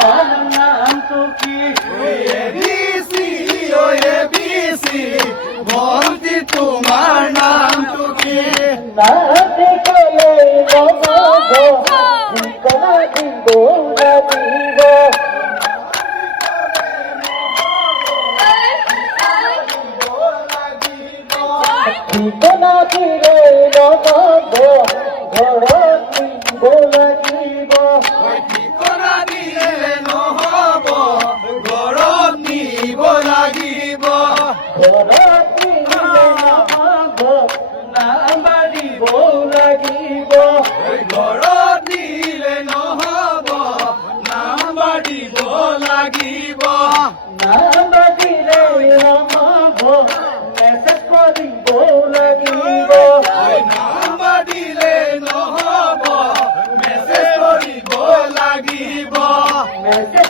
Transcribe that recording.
তোমার নাম তো কি এবিসি ও এবিসি বলছি তোমার নাম তো কি না দেখলে নগদ ঠিকানা দিব না দিব ঠিকানা দিলে নগদ ঘর দিব লাগিব ঠিকনা দিলে নহব ঘৰত নিব লাগিব ঘৰত দিলে নহব নাম দিব লাগিব ঘৰত দিলে নহব নাম দিব লাগিব নাম দিলে নহব মেছেজ কৰিব লাগিব নাম দিলে নহব মেছেজ কৰিব লাগিব মেছেজ